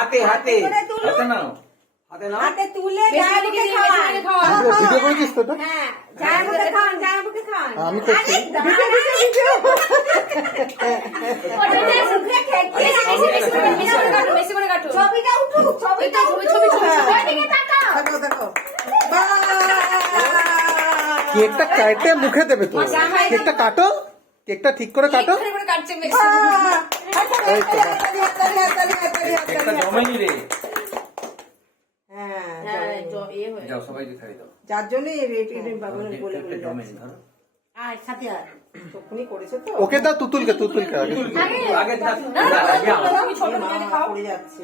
হাতে হাতে হাতে নাও। হাতে নাও। হাতে তুলে জায়ের মুখে খাওয়ান। ভিডিও করেছিস তো এটা? হ্যাঁ, জায়ের মুখে খাওয়ান, জায়ের মুখে খাওয়ান। আমি করছি। ভিডিও ভিডিও মুখে খেয়ে বেশি করে কাটো। ছবিটা উঠুক, ছবিটা উঠুক। ওইদিকে তাকাও। দেখো দেখো কেকটা কেটে মুখে দেবে তো। কেকটা কাটো, কেকটা ঠিক করে কাটো। এই তো, একটা জমেনি রে। যাও সবাইকে খাই দাও। যার জন্য একটা জমেনি ধরো। চোখনি করেছে তো ওকে দাও, তুতুলকে তুতুলকে আগে। আগে থাক। পড়ে যাচ্ছে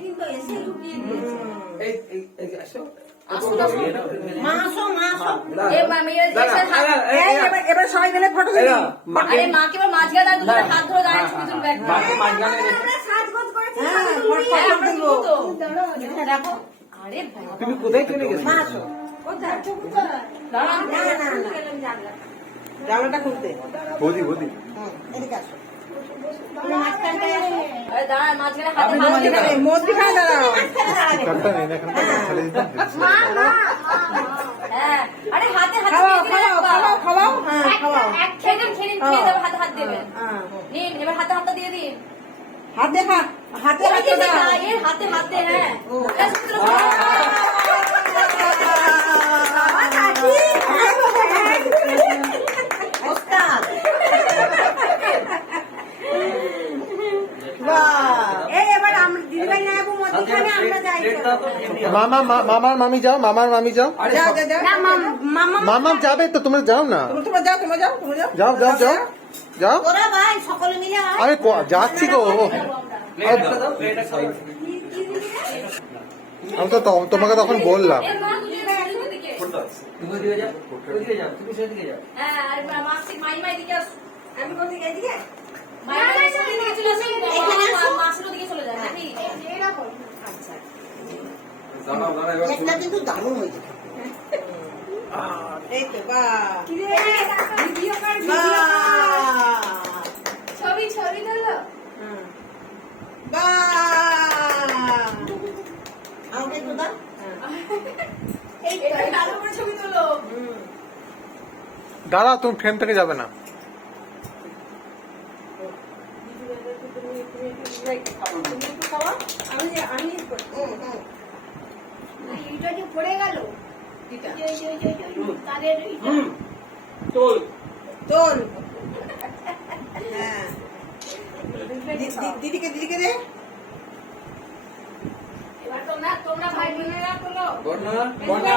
কিন্তু এসে লুকিয়ে দিয়েছে। এই এই এই আসো। মাসো মাসো। এবার সবাই মিলে ফটো আরে মাকে এবার মাঝখানে দাঁড়িয়ে দুজনে হাত ধরে দাঁড়িয়ে ছবি তুলবে একবার। মাকে মাঝখানে রেখে। আমরা সাজগোজ করেছি। হ্যাঁ, হ্যাঁ, আমরা তুলবো তো। দেখো। আরে বাবা। তুমি কোথায় চলে গেছো? মাসো কোথায় চুপ কর। দাঁড়াও। জামাটা খুলতে বৌদি বৌদি। এদিকে আসো আরে দাঁড়া, মাঝখানে হাতে হাত দিয়ে এখানে মধ্যখানে দাঁড়াও কাটটা নেই না, এখানে ছেড়ে দিতাম। হ্যাঁ, আরে হাতে হাতে খাওয়াও দিয়ে দিন খাওয়াও একবার। খাওয়াও খাওয়াও হ্যাঁ খাওয়াও খেয়ে দিন, খেয়ে দিন, খেয়ে দেবো, হাতে হাত দেবেন। হ্যাঁ নিন, এবার হাতে হাতটা দিয়ে দিন। হাতে হাত হাতে ওই যে হাতে দাও এর হাতে হাতে, হ্যাঁ। ওস্তাদ বাহ এই এবার আমরা দিদিভাই না যাবো মধ্যখানে আমরা যাই। মামার মামি যাও, মামার মামি যাও। আরে যাও সব- যাও যাও না মামা মামাম যাবে তো, তোমরা যাও না। তোমরা যাও তোমরা যাও তোমরা যাও যাও যাও যাও যাও। ওরা ভাই সকলে মিলে আয়। আরে যাচ্ছি গো। প্লেটটা দাও, প্লেটটা খাও। আমি তো তোমাকে তখন বললাম। এর মা দুজনে দিকে। তুমি ওদিকে যাও, ওদিকে যাও, তুমি সেদিকে যাও। হ্যাঁ, আর মাসি মাইমাই দিকে আসো। আমি কোথায় এদিকে? মাইমাই দিকে চলে আসো। এখানে আসো। মাসির দিকে চলে যায় নাকি? আচ্ছা। দাঁড়াও, দাঁড়াও, এবার একটা কিন্তু দারুণ হয়েছে এই তো বাহ কি রে? ভিডিও কর, ভিডিও বাহ ছবি ছবি তোলো। বাহ আমাকে একটু দাও এই দাদু করে ছবি তোলো। দাঁড়াও, তুমি ফ্রেম থেকে যাবে না। আমি এইটা যে পড়ে গেল। এটা তাদের তোল। তোল হ্যাঁ দিদিকে দিদিকে দে এবার তোমরা ভাই বোনেরা তোলো। বন্যা, বন্যা,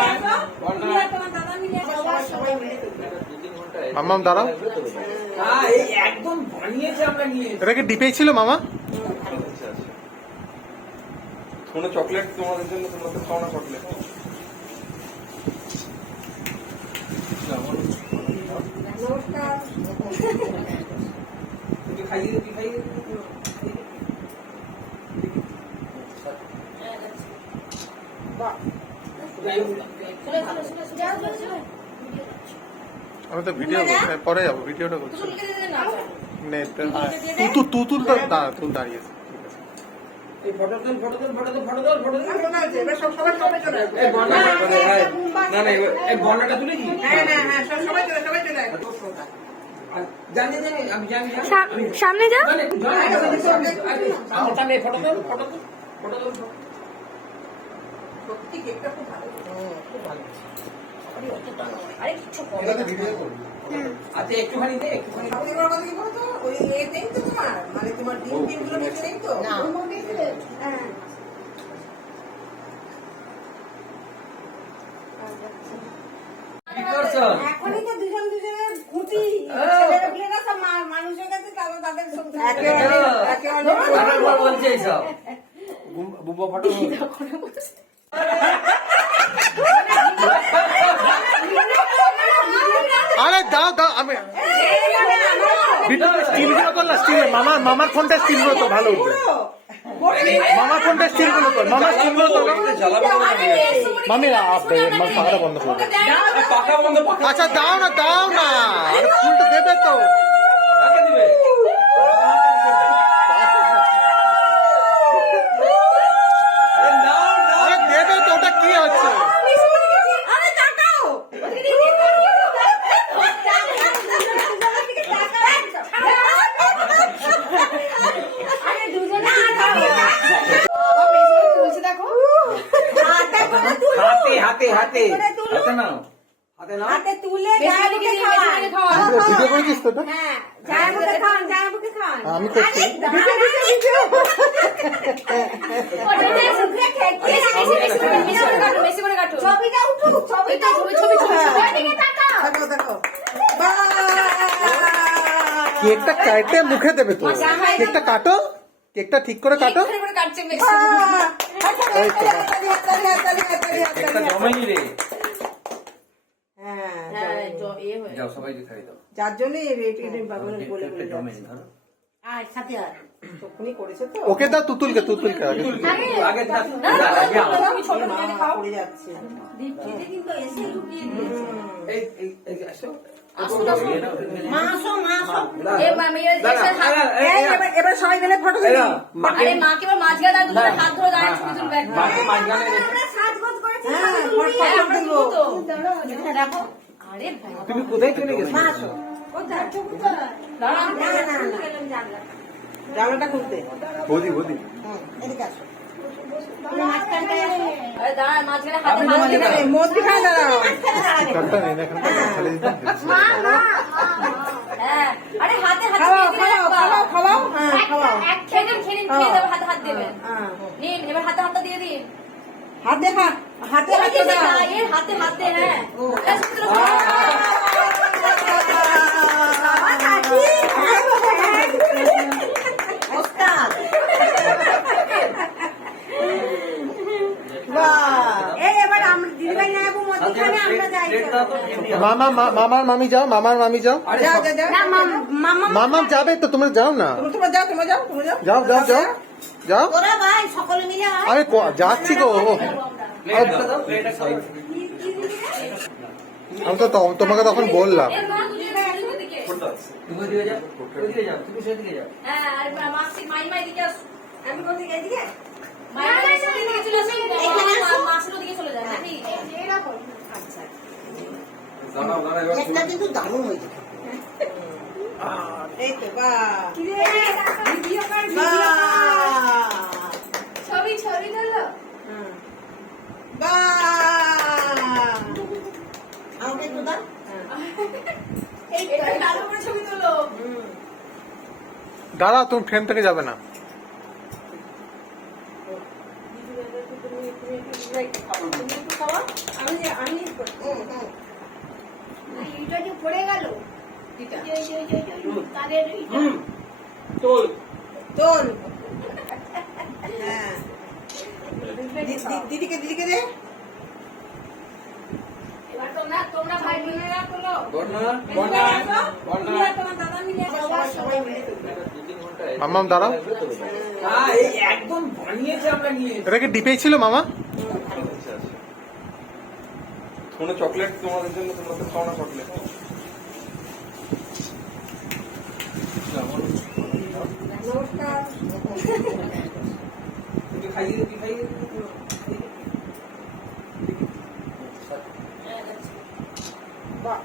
বন্যা। তোমার দাদা মিলে সবাই মিলে তুলবে। মামাম দাঁড়াও। হ্যাঁ, এই একদম বানিয়েছে আমরা নিয়ে। এটা কি ডিপেই ছিল মামা? কোনো চকলেট তোমাদের জন্য, তোমরা তো খাও না চকলেট। নমস্কার তুমি খাইয়ে দে, তুমি খাইয়ে দে। বাহ যাই হোক। চলে চলে চলে চলে যাও চলে চলে। আমি তো ভিডিও করছি, পরে যাবো, ভিডিওটা করছি। তুলকে দিয়ে দে না। তুতুল তো তুল দাঁড়িয়ে আছে। এই ফটো তোল, ফটো তোল, ফটো তোল, ফটো তোল, ফটো তোল। কেমন আছে এবার সবাই সবাই চলে আসবে। এই বন্যা, না না, এই বন্যাটা তুলেছি। হ্যাঁ হ্যাঁ হ্যাঁ সবাই চলে আসবে জানি জানি, আমি জানি জানি। সামনে যা। জানি, জানি, জানি। আমার সামনে ফটো তোল, ফটো তোল, ফটো তোল। সত্যি কেকটা খুব ভালো খুব ভালো। আরে কিচ্ছু করো না। এটাতে ভিডিও করবি। আচ্ছা একটুখানি দে, একটুখানি। আপনি বড় কথা কি বলতো ওই এ নেই তো তোমার মানে তোমার ডিম গুলো কিছু নেই তো না হ্যাঁ। কি করছো? এখনই তো দুজন দুজনের খুঁটি। ছেলেরা পেলেরা সব মানুষের কাছে তাদের সংসার। আমার বর বলছে এইসব। বুবা ফটো। আরে দাও দাও, আমি স্টিলগুলো কর না, স্টিল। মামার ফোনটা স্টিলগুলো তো ভালো উঠবে। মামার ফোনটা স্টিলগুলো কর, মামার স্টিলগুলো তো। মামি পাখাটা বন্ধ করবে। পাখা বন্ধ, পাখা। আচ্ছা দাও না, দাও না, আরে ফুলটা দেবে তো। কাকে দিবে? আমি করছি বেশি করে কাটো ছবিটা উঠুক, ছবিটা ছবি ছবি ছবি দিকে তাকাও। দেখো দেখো বাহ! কেকটা কাটে মুখে দেবে তো কেকটা কাটো কেকটা ঠিক করে কাটো করে করে কাটছে বাহ! বেশি হাততালি, হাততালি, হাততালি, হাততালি, হাততালি, একটা হাততালি। জমাই রে হ্যাঁ, হ্যাঁ জমাই। এ হয়ে যাও সবাই খাই দাও যার জন্য বাগানে বলে বলে জমাই যাচ্ছে। ধরো আয়, সাথে আয়। তখনই করেছে তো ওকে দাও তুতুলকে আগে আগে থাক না, না, আগে আও। তুমি ছোট করে খাও পড়ে যাচ্ছে দীপ্তিতে কিন্তু এসে ঢুকিয়ে দিয়েছে। এই আসো মাসো, মাসো। এ মামি একসাথে হাত এই, এবার সবাই মিলে ফটো তুলি আরে মাকে এবার মাঝখানে দাঁড়িয়ে দুটো হাত ধরে দাঁড়িয়ে ছবি তুলবে একবার মাকে মাঝখানে রেখে আমরা সাজগোজ করেছি, হ্যাঁ, ছবি তুলবি। ফটো হ্যাঁ, আমরা তুলবো। তুলবো তো এখানে রাখো। আরে বাবা তুমি কোথায় চলে গেছো মাসো কোথায়? দাঁড়া না, না, না। জানলাটা খুলতে বদি এদিকে আসো পুরো মাঝখানটায় আসো। আরে দাঁড়া মাঝখানে হাতে হাত দিয়ে এই মধ্যখানে দাঁড়াও কাটটা নেই না এখানে ছেড়ে দিতাম হ্যাঁ আরে হাতে হাত খাওয়াও দিয়ে দিলে খাওয়াও একবার। খাওয়াও খাওয়াও হ্যাঁ খাওয়াও খেয়ে নিন খেয়ে দেবে হাতে হাত দেবেন হ্যাঁ নিন এবার হাতে হাতটা দিয়ে দিন হাতে হাত হাতে ওই হাত যে দাও না, এর হাতে হাতে হ্যাঁ এই ছবি তুলো, ওস্তাদ বাহ এই এবার আমরা দিদিভাই না যাবো মধ্যখানে, আমরা যাই। মামার মামি যাও যাও যাও যাও না, মামা মামা যাবে তো তোমরা যাও না তোমরা যাও যাও তোরা ভাই সকলে মিলে আয়। আরে যাচ্ছি গো প্লেটটা দাও প্লেটটা খাও আমি তো তোমাকে তখন বললাম এর মা দুজনে দুজনে দিকে তুমি দিকে যাও ওদিকে যাও তুমি সেদিকে যাও হ্যাঁ আর মাসি মাই দিকে আসো আমি বলছি এদিকে। মাই দিকে চলে আসো এখানে আসো। মাসির দিকে চলে যায় নাকি আচ্ছা। দাঁড়াও এবার কেকটা কিন্তু দারুণ হয়েছে এই তো বাহ কিরে, ভিডিও কর, ভিডিও কর। বাহ ছবি তুলো বাহ আমাকে একটু দাও। এই এটা ভালো করে ছবি তুলো দাঁড়াও তুমি ফ্রেম থেকে যাবে না আমি এইটা যে পড়ে গেল। তাদের তোল তোল হ্যাঁ দিদিকে দে এবার তোমরা ভাই বোনেরা তোলো বর্ণা তোমার দাদা মিলে সবাই সবাই মিলে মামাম দাঁড়াও এই একদম বানিয়েছে আমরা নিয়ে এটা কি ডিপে ছিল মামা কোনো চকলেট তোমাদের জন্য তোমরা তো খাও না চকলেট নমস্কার তুমি খাইয়ে বাহ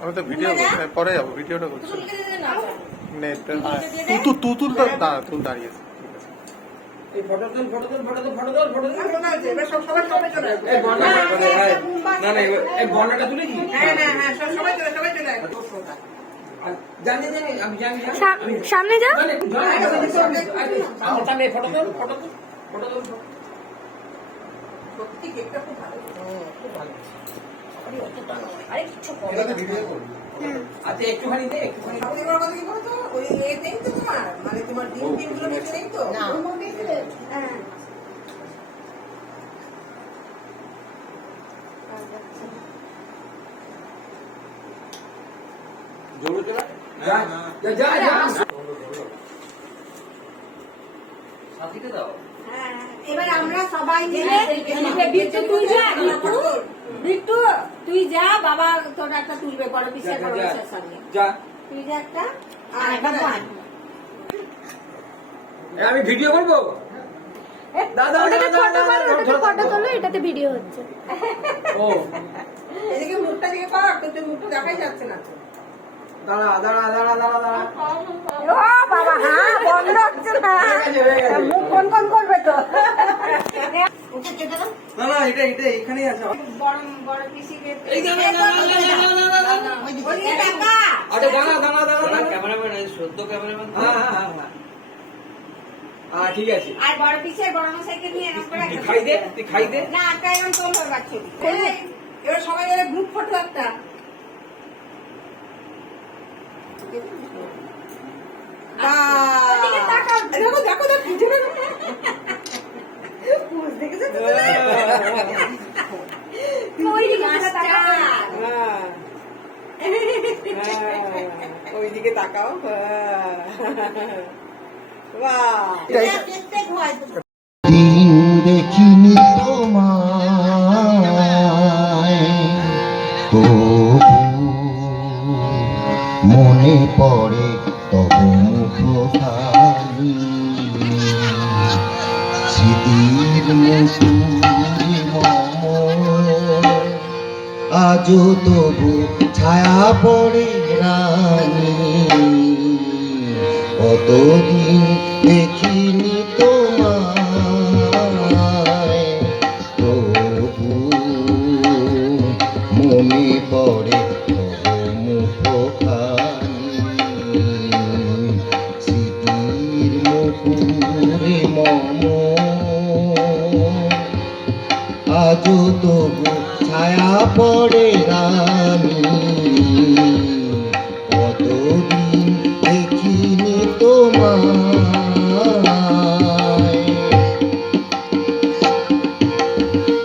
আমি তো ভিডিও করছি পরে যাবো ভিডিওটা করছি তুলে দিতে না নেট তুতুল তো দাঁড়া তুই দাঁড়িয়ে আছে। এই ফটো তোল এখন আছে, এবার সবাই চলে আসবে। এই বর্ণা না এই বর্ণাটা তুলেছি হ্যাঁ সবাই চলে আসবে। জানি আমি জানি সামনে যাও আমার সামনে ফটো তোল সত্যি কেকটা খুব ভালো আরে কিছু করো আচ্ছা একটুখানি আপনি আমার কথা কি বলতো ওই এ নেই তো তোমার মানে তোমার ডিম গুলো বেঁচে নেই তো না হ্যাঁ। জোরে চলা যা সাথীকে দাও হ্যাঁ, এবার আমরা সবাই মিলে বিট্টু তুই যা বিট্টু তুই যা বাবা তোর একটা তুলবে বড় পিসের বড় পিসের সঙ্গে যা তুই যা একটা আর একটা বল। আমি ভিডিও করবো দাদা ফটো তোলো এটাতে ভিডিও হচ্ছে ও এদিকে মুখটা দিকে কর কিন্তু মুখটা দেখাই যাচ্ছে না তো দাঁড়া ও বাবা হ্যাঁ বন্ধ হচ্ছে না মুখ কোন করবে তো ওকে কেটে দাও না এটা এখানেই আছে বড় বড় পিসিকে এই ওইদিকে আরে দাঁড়া দাঁড়া দাঁড়া দাঁড়া। ক্যামেরাম্যান সদ্য ক্যামেরাম্যান হ্যাঁ হ্যাঁ হ্যাঁ হ্যাঁ হ্যাঁ ঠিক আছে আর বড় পিসের বড় মশাইকে নিয়ে এরকম করে তুই খাই দে তুই খাই দে না একটা এরকম তোল হবার ছবি এবার সবাই মিলে গ্রুপ ফটো একটা ওদিকে তাকাও। দেখো দেখো দেখো পিছনে পোজ দেখেছো তো? ওইদিকে তোরা তাকাও। ওইদিকে তাকাও বাহ প্রত্যেক হয় তো। দিন দেখিনি তোমায় তবু মনে পড়ে তবু মুখখানি স্মৃতির মুখে মম আজও তবু ছায়া পড়ে রানী কতদিন দেখিনি তোমায় তবু মনে পড়ে তবু মুখখানি স্মৃতির মুখে মম আজও তবু ছায়া পড়ে রানী কতদিন দেখিনি তোমায়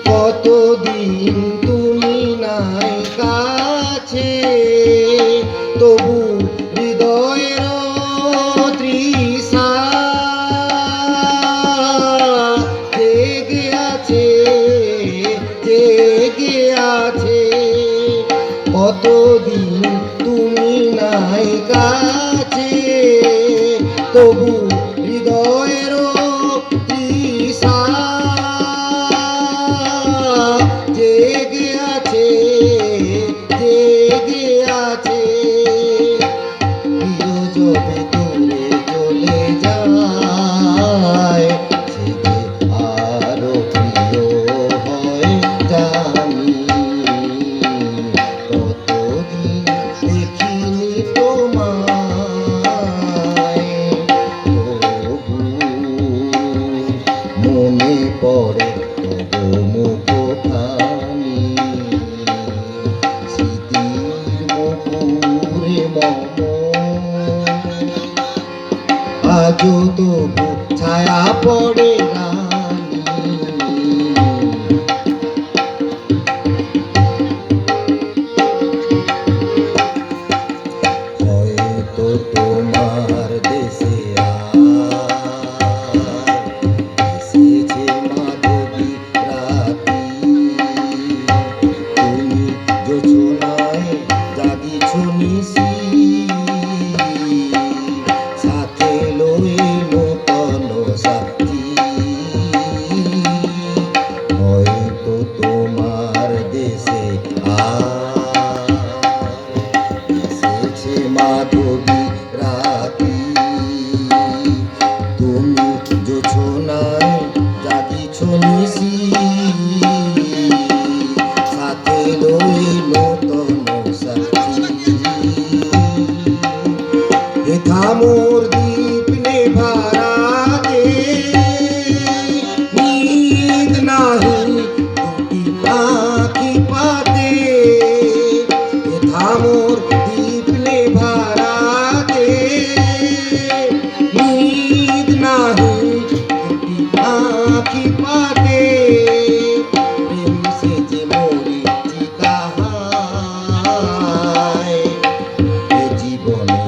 কতদিন তুমি নাই কাছে তবু হৃদয়ের তৃষা জেগে আছে জেগে আছে কতদিন তুমি নাই কাছে তবু হৃদয়ের তৃষা জেগে আছে জেগে আছে প্রিয় যবে দূরে চলে যায় সেবে আরো প্রিয় হয় জানি কতদিন দেখিনি তোমায় তবু মনে পড়ে তবু মুখখানি স্মৃতির মুখে মম আজও তবু ছায়া পড়ে রানী হয়তো তোমার দেশে এসেছে মাধবী রাতি তুমি যোছনায় জাগিছ নিশি সাথে লয়ে নূতন সাথী হয়তো তোমার দেশে এসেছে মাধবী রাতি তুমি যোছনায় জাগিছ নিশি সাথে লয়ে নূতন সাথী হেথা মোর দীপ নেভারা দে নীদ নাহি দুটি আঁখি পাতে হেথা মোর দীপ নেভারা দে নীদ নাহি দুটি আঁখি পাতে প্রেম সেজে মরি চিতাহায় এ জীবনে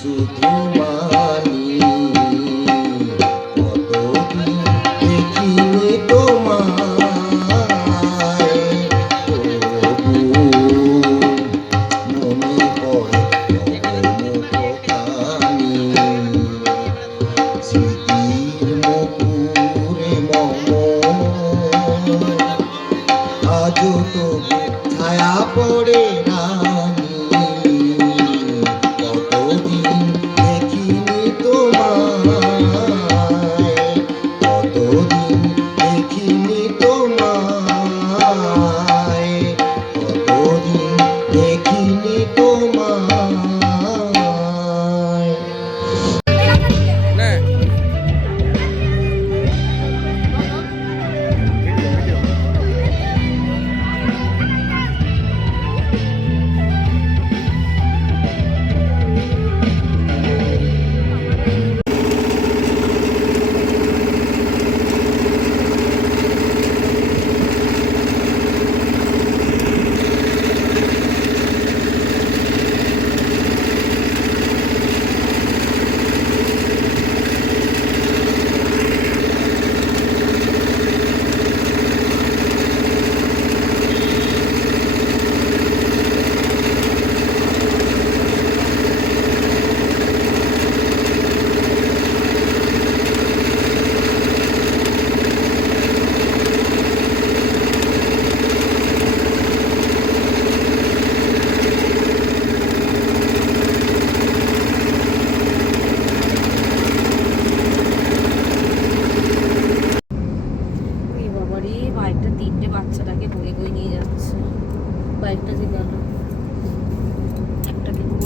শুধু মানি কতদিন দেখিনি তোমায় তবু মনে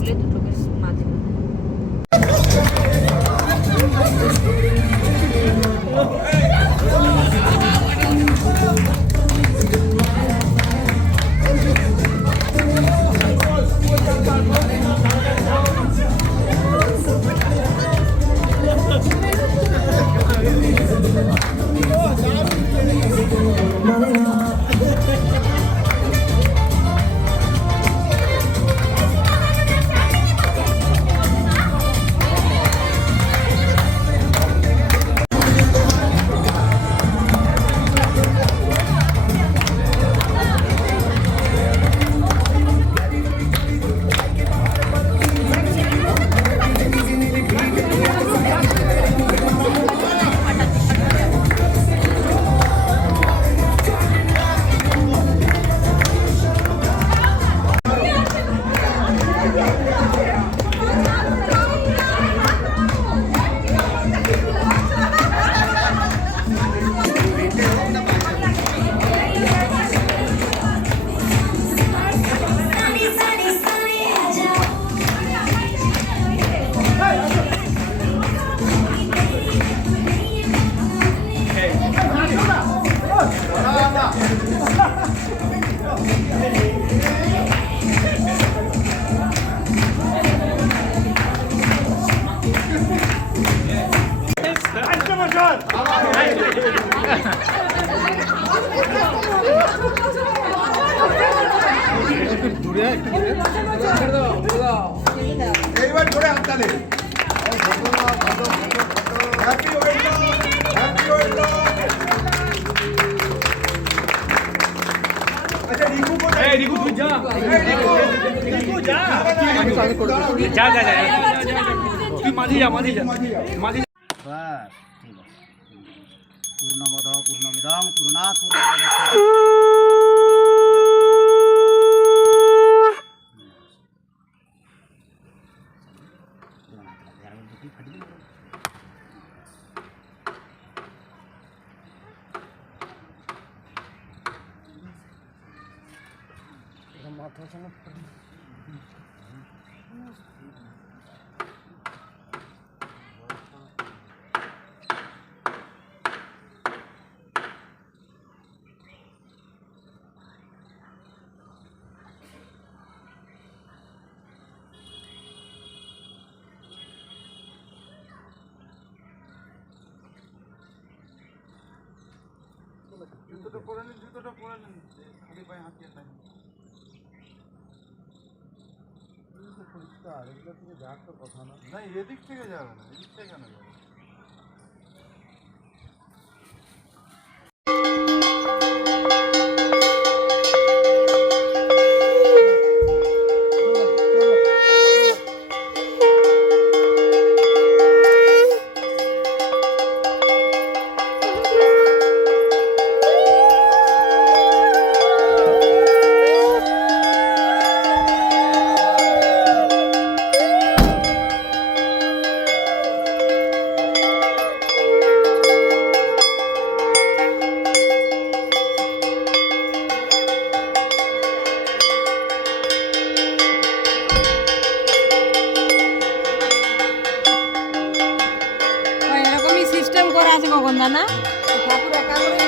বলে দুটোকে মাঝে এইবার ধরে হাততালি হ্যাপি ওয়েলকাম হ্যাপি ওয়েলকাম আচ্ছা রিকু কোথায় এই রিকু তুই যা রিকু যা যা যা যা তুই মাঝি যা মাঝি যা মাঝি বাস ঠিক আছে পূর্ণমদ পূর্ণমিদং পূর্ণাৎ পূর্ণমুদচ্যতে জুতোটা পরে নিন খালি পায়ে হাত দিয়ে থাকেন পরিষ্কার এগুলো থেকে যাওয়ার তো কথা না না এদিক থেকে যাবে না এদিক থেকে কেন যাবে এরকমই সিস্টেম করা আছে গগনদা না ঠাকুর একা করে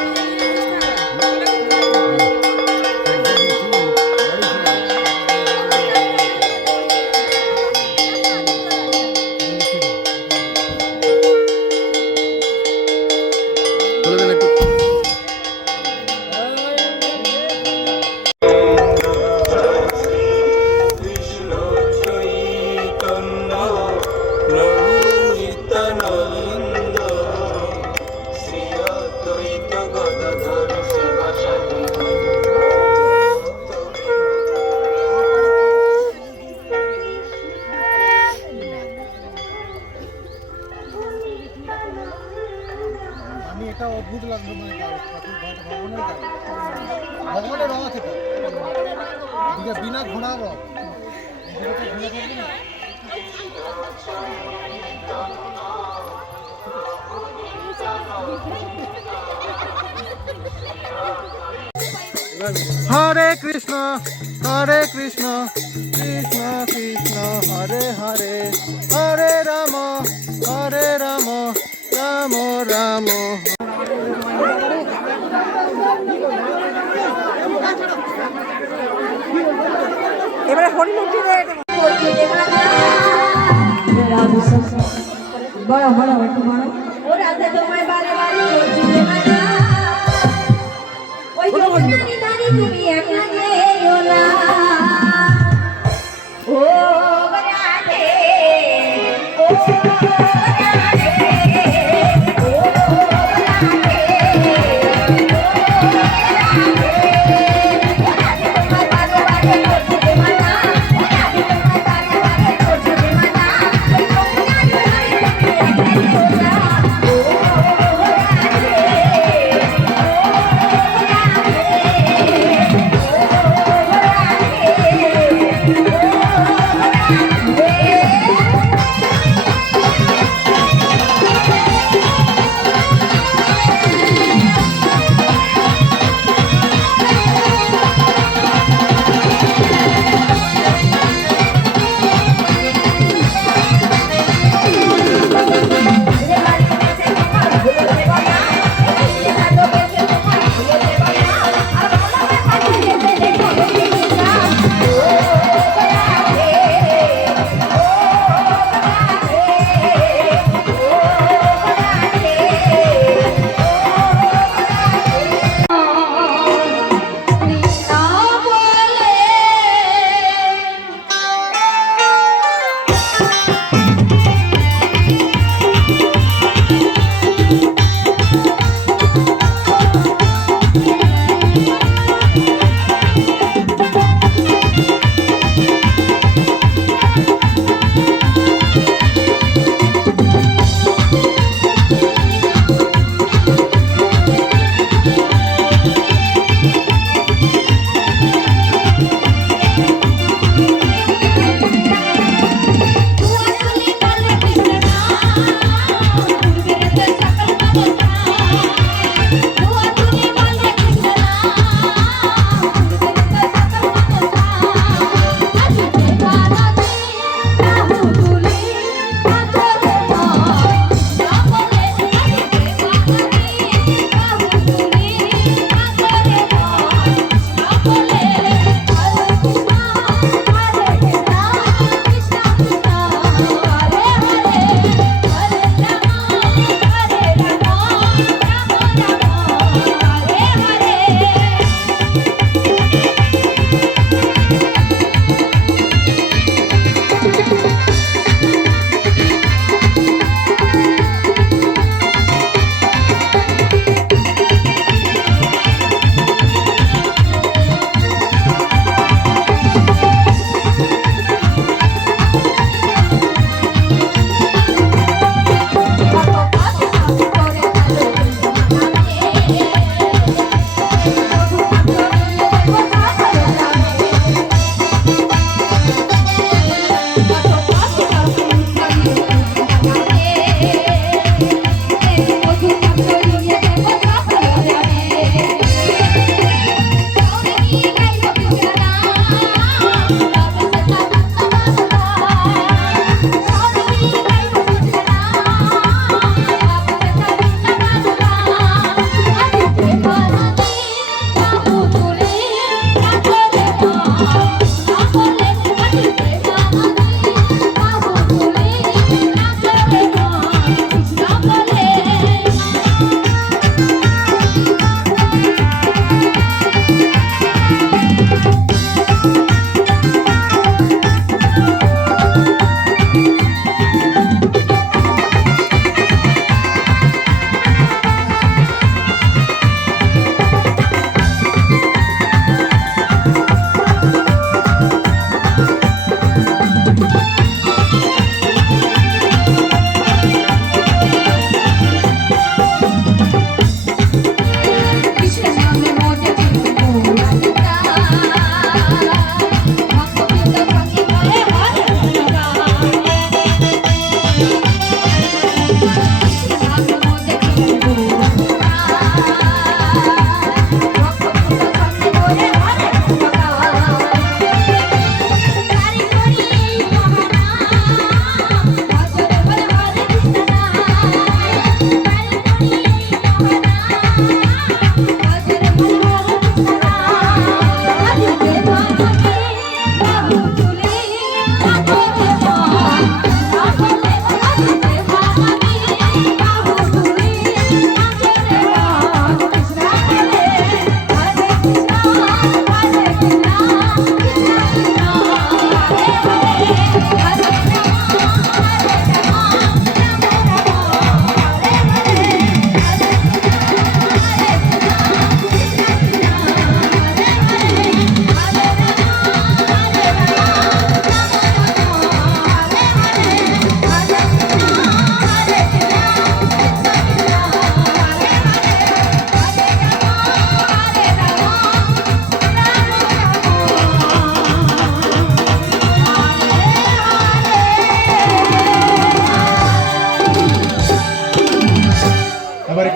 এটা অদ্ভুত লাগলো মানে ভগবানের রং আছে তো বিনা ঘোড়ার রং হরে কৃষ্ণ কৃষ্ণ কৃষ্ণ করছে দেবানা বড় বড় একটু বড় ও রাধা তোমায় বারে বারে করছে দেবানা ওই জানি জানি তুমি একা যেও না ও রাধে ও রাধে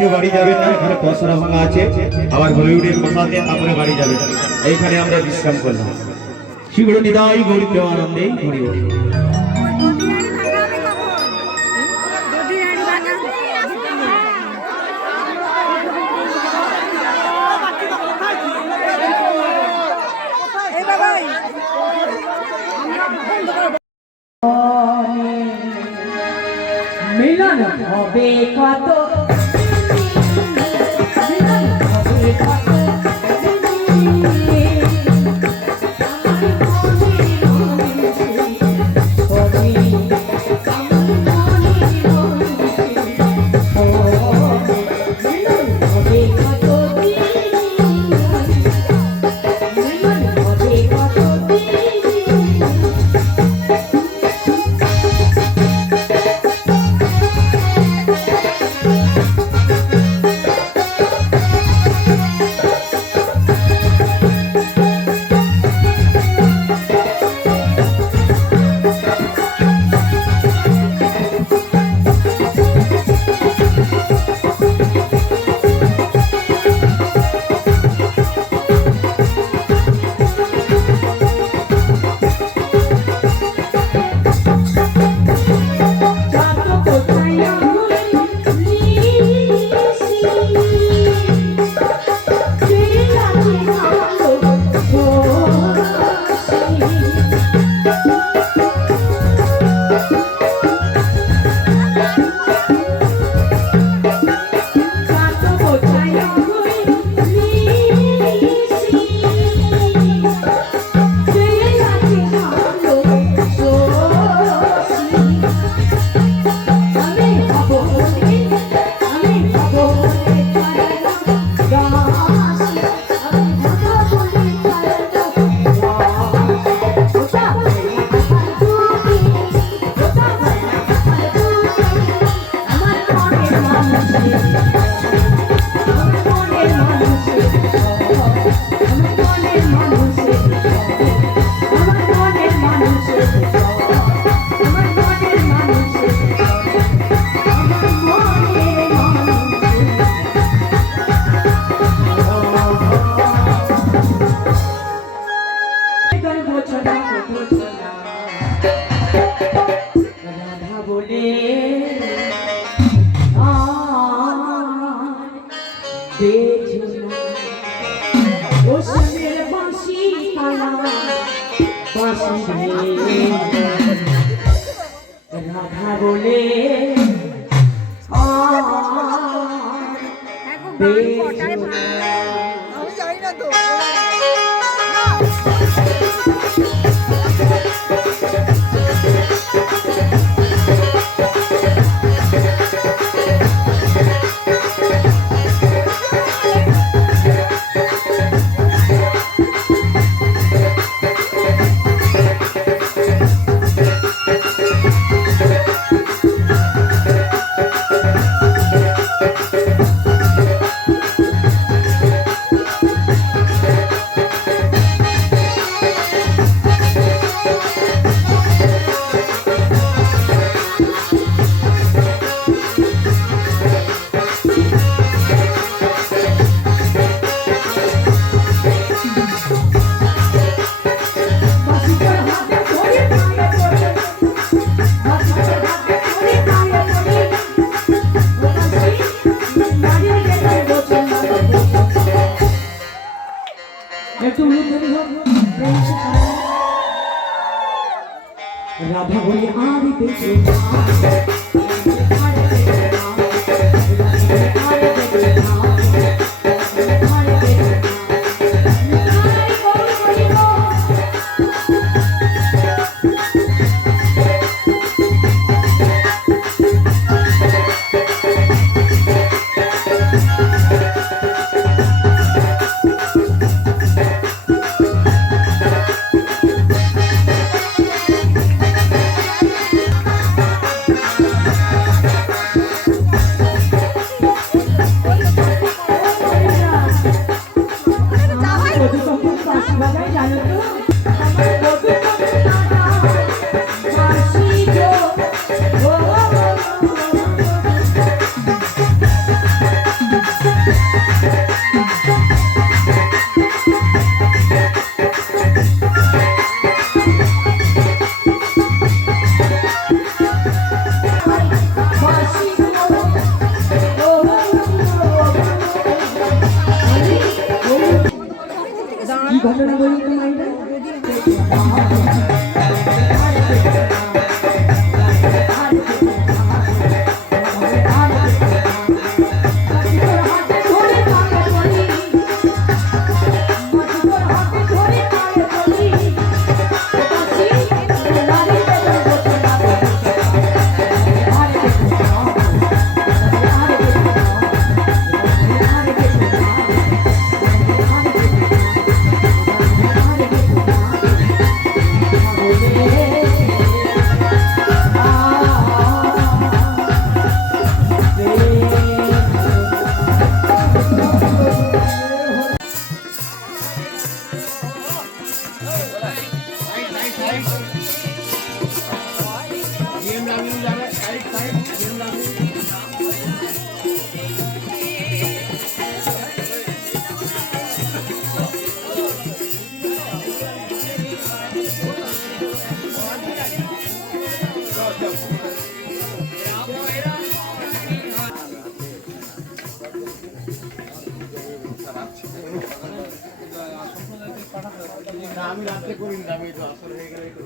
কেউ বাড়ি যাবেন না, এখানে পসরা ভাঙা আছে, আবার হলিউডের কথা দিয়ে তারপরে বাড়ি যাবেন। এইখানে আমরা বিশ্রাম করলাম। শিবর নিদাই গৌরী প্রেমানন্দে হরি হরি। মিলন হবে কত, মিলন হবে কত, রাধা বলে আমি জানি না তো। রাধা বলে আর বেঁচে আমি রাত্রে করিনি, আমি একটু আসর হয়ে গেলে একটু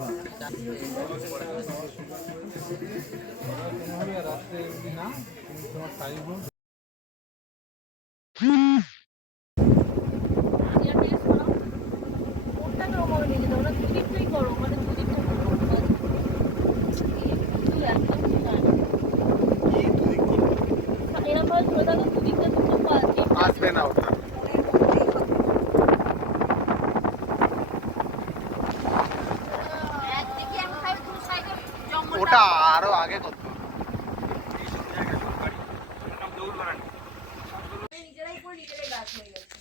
আসবে না ওটা। ওটা আরো আগে করতে হবে। নিজেরাই করে নিজেরাই গাছ হয়ে গেছে।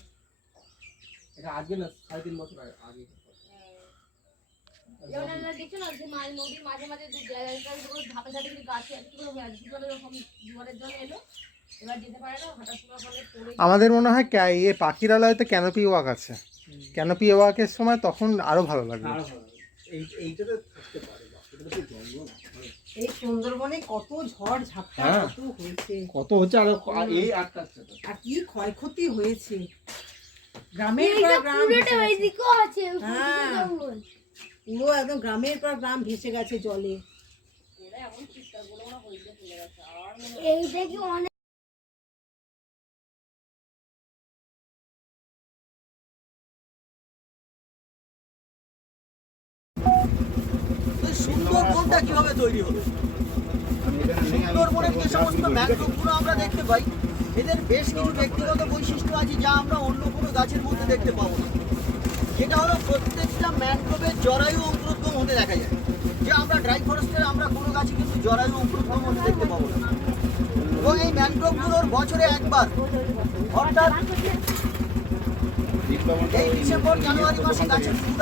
এটা আজকে না 3.5 বছর আগে যেমন আমরা দেখছো না যে নদীর মাঝে মাঝে যে জায়গায় ধাপে ধাপে যদি গাছ আছে কি করে হয়ে আছে এরকম জোয়ারের জন্য এলো এবার যেতে পারে না হঠাৎ করে পড়ে আমাদের মনে হয় পাখিরালয়তে ক্যানোপি ওয়াক আছে, ক্যানোপি ওয়াকের সময় তখন আরো ভালো লাগবে। এইটাতে থাকতে পারে এটা তো জঙ্গল। এই সুন্দরবনে কত ঝড় ঝাপটা হ্যাঁ। কত হয়েছে, কত হচ্ছে আর এই আটকাচ্ছে তো। আর কি ক্ষয়ক্ষতি হয়েছে গ্রামের পর গ্রাম ভেসে গেছে। আছে হ্যাঁ। পুরো একদম গ্রামের পর গ্রাম ভেসে গেছে জলে। এইটা কি অনেক সুন্দরবনটা কিভাবে তৈরি হলো? সুন্দরবনের যে সমস্ত ম্যানগ্রোভগুলো আমরা দেখতে পাই, এদের বেশ কিছু ব্যক্তিগত বৈশিষ্ট্য আছে যা আমরা অন্য কোনো গাছের মধ্যে দেখতে পাবো না। যেটা হলো প্রত্যেকটা ম্যানগ্রোভের জরায়ু অঙ্কুরোদ্গম হতে দেখা যায়, যে আমরা ড্রাই ফরেস্টের আমরা কোনো গাছে কিন্তু জরায়ু অঙ্কুরোদ্গম হতে দেখতে পাবো না। এবং এই ম্যানগ্রোভগুলোর বছরে একবার, অর্থাৎ এই ডিসেম্বর জানুয়ারি মাসে গাছের ফুল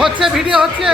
হচ্ছে ভিডিও হচ্ছে।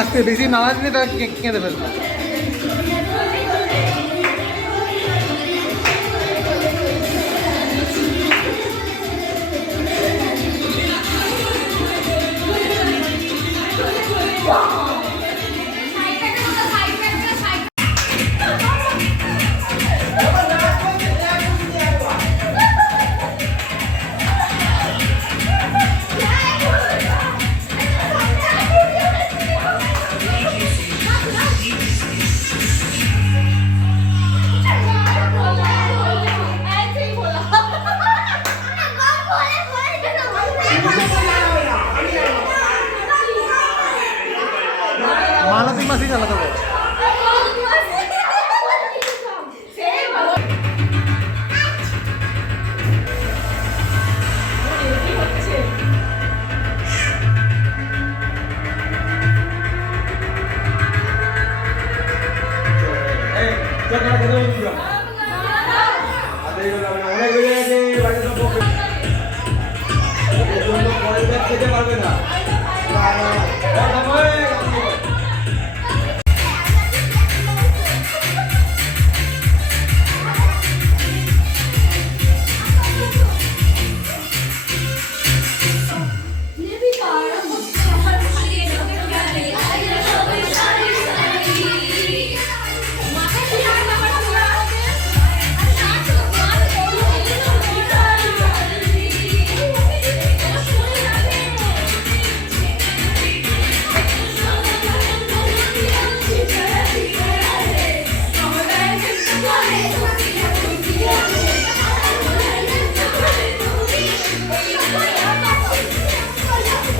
আজকে বেশি নামাজ নিয়ে তারা কেঁদে ফেলবে। আলাদা করো।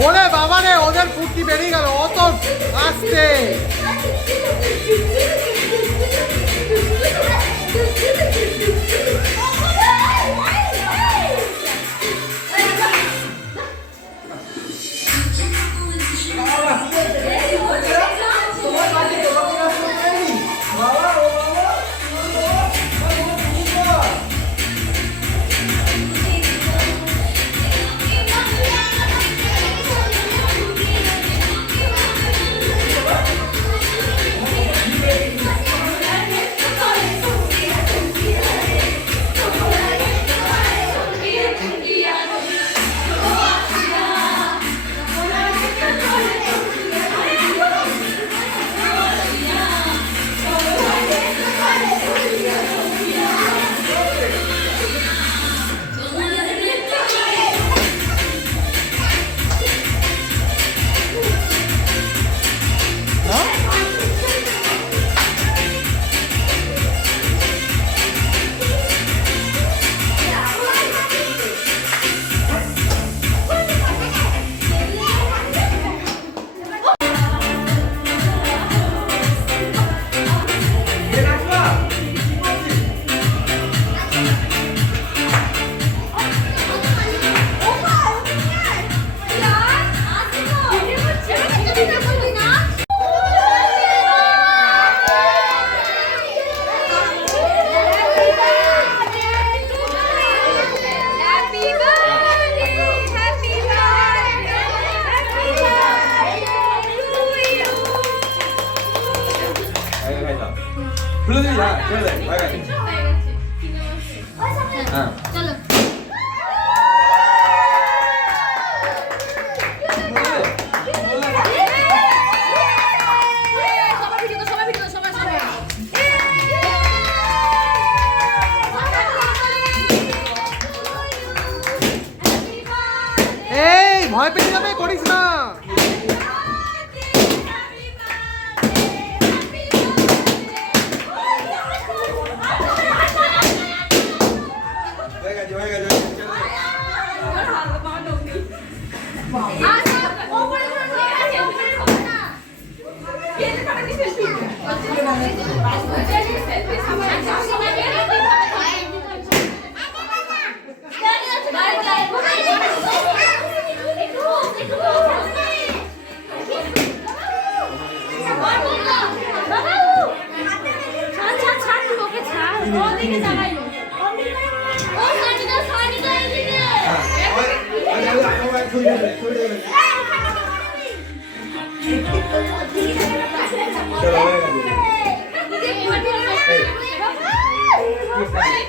ওরে বাবা রে, ওদের ফুর্তি বেরিয়ে গেল, অত আসতে। খুলে দিবি? হ্যাঁ, খুলে দে, হয়ে গেছে। হ্যাঁ। চলো এই ভয় পেয়ে যাবে, করিস না। হয়ে গেছে, হয়ে গেছে। চলো